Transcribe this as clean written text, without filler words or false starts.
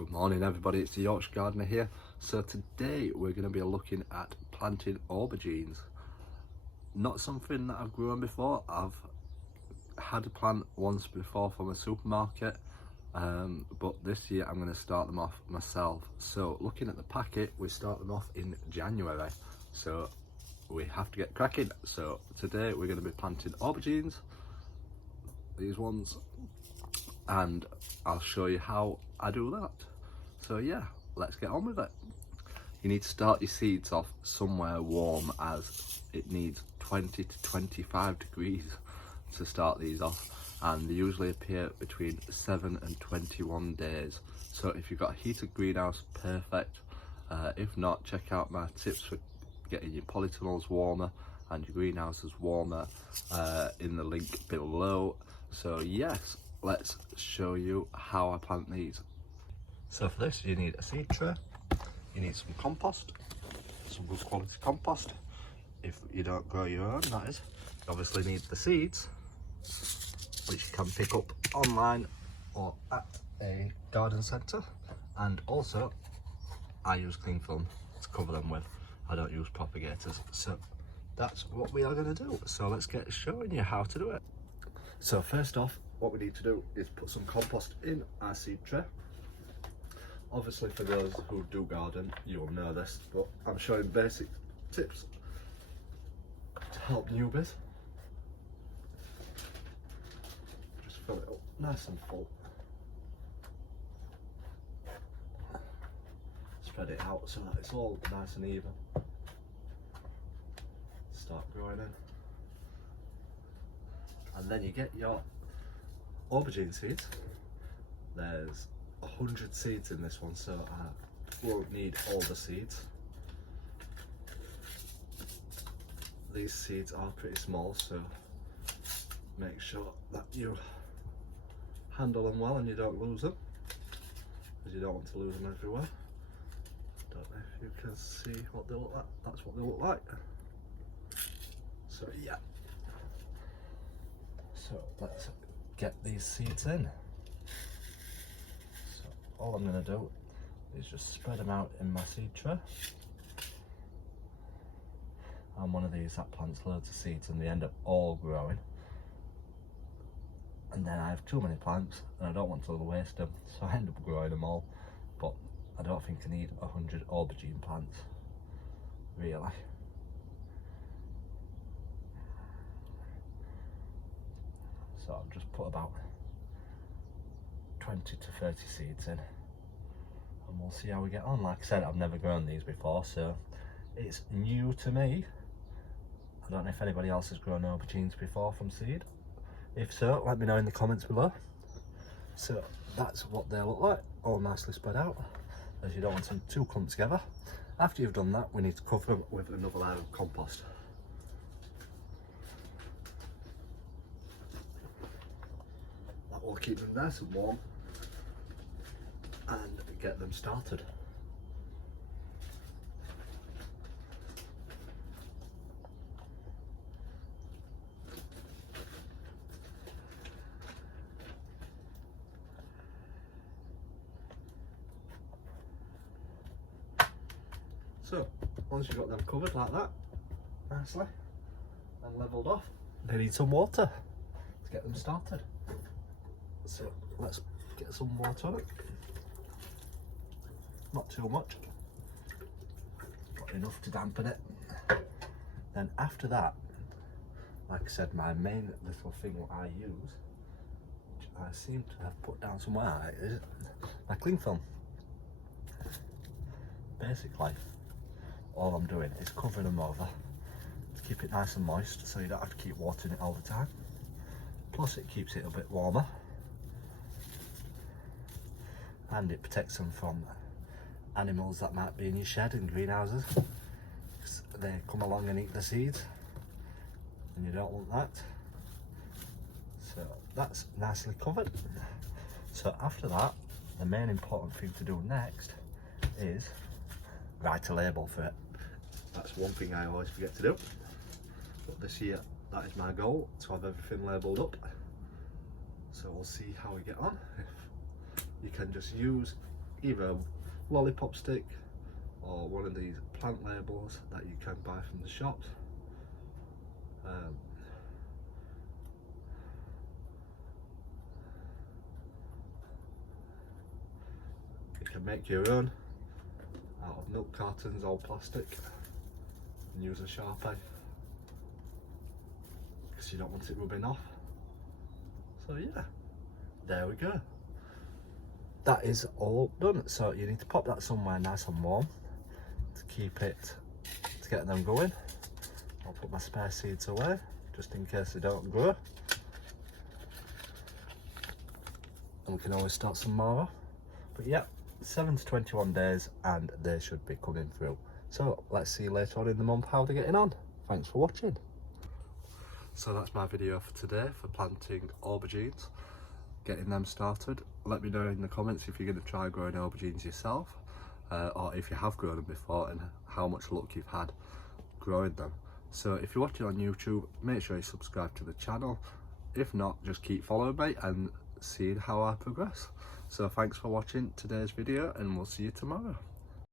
Good morning everybody, it's the Yorkshire Gardener here. So today we're going to be looking at planting aubergines. Not something that I've grown before. I've had a plant once before from a supermarket, but this year I'm going to start them off myself. So looking at the packet, we start them off in January, so we have to get cracking. So today we're going to be planting aubergines, these ones, and I'll show you how I do that. So yeah, let's get on with it. You need to start your seeds off somewhere warm, as it needs 20 to 25 degrees to start these off, and they usually appear between 7 and 21 days. So if you've got a heated greenhouse, perfect. If not, check out my tips for getting your polytunnels warmer and your greenhouses warmer in the link below. So yes, let's show you how I plant these. So for this you need a seed tray, you need some compost, some good quality compost. If you don't grow your own, that is. You obviously need the seeds, which you can pick up online or at a garden centre, and also I use cling film to cover them with. I don't use propagators. So that's what we are going to do. So let's get showing you how to do it. So first off, what we need to do is put some compost in our seed tray. Obviously for those who do garden, you'll know this, but I'm showing basic tips to help newbies. Just fill it up nice and full. Spread it out so that it's all nice and even. Start growing in. And then you get your aubergine seeds. There's 100 seeds in this one, so I won't need all the seeds. These seeds are pretty small, so make sure that you handle them well and you don't lose them, because you don't want to lose them everywhere. Don't know if you can see what they look like. That's what they look like. So yeah, so let's get these seeds in. So all I'm going to do is just spread them out in my seed tray. I'm one of these that plants loads of seeds and they end up all growing, and then I have too many plants and I don't want to waste them, so I end up growing them all. But I don't think I need 100 aubergine plants, really. So I'll just put about 20 to 30 seeds in, and we'll see how we get on. Like I said, I've never grown these before, so it's new to me. I don't know if anybody else has grown aubergines before from seed. If so, let me know in the comments below. So that's what they look like, all nicely spread out, as you don't want them too clumped together. After you've done that, we need to cover them with another layer of compost. That will keep them nice and warm and get them started. So once you've got them covered like that, nicely and levelled off, they need some water to get them started. So let's get some water on it. Not too much, but enough to dampen it. Then after that, like I said, my main little thing I use, which I seem to have put down somewhere, is my cling film. Basically, all I'm doing is covering them over to keep it nice and moist, so you don't have to keep watering it all the time. Plus it keeps it a bit warmer, and it protects them from animals that might be in your shed and greenhouses. They come along and eat the seeds, and you don't want that. So that's nicely covered. So after that, the main important thing to do next is write a label for it. That's one thing I always forget to do, but this year that is my goal, to have everything labelled up. So we'll see how we get on. You can just use either a lollipop stick or one of these plant labels that you can buy from the shops. You can make your own out of milk cartons or plastic and use a Sharpie because you don't want it rubbing off. So yeah, there we go. That is all done. So you need to pop that somewhere nice and warm to keep it, to get them going. I'll put my spare seeds away just in case they don't grow, and we can always start some more. But yeah, 7 to 21 days and they should be coming through. So let's see later on in the month how they're getting on. Thanks for watching. So that's my video for today for planting aubergines, getting them started. Let me know in the comments if you're going to try growing aubergines yourself, or if you have grown them before and how much luck you've had growing them. So if you're watching on YouTube, make sure you subscribe to the channel. If not, just keep following me and seeing how I progress. So thanks for watching today's video, and we'll see you tomorrow.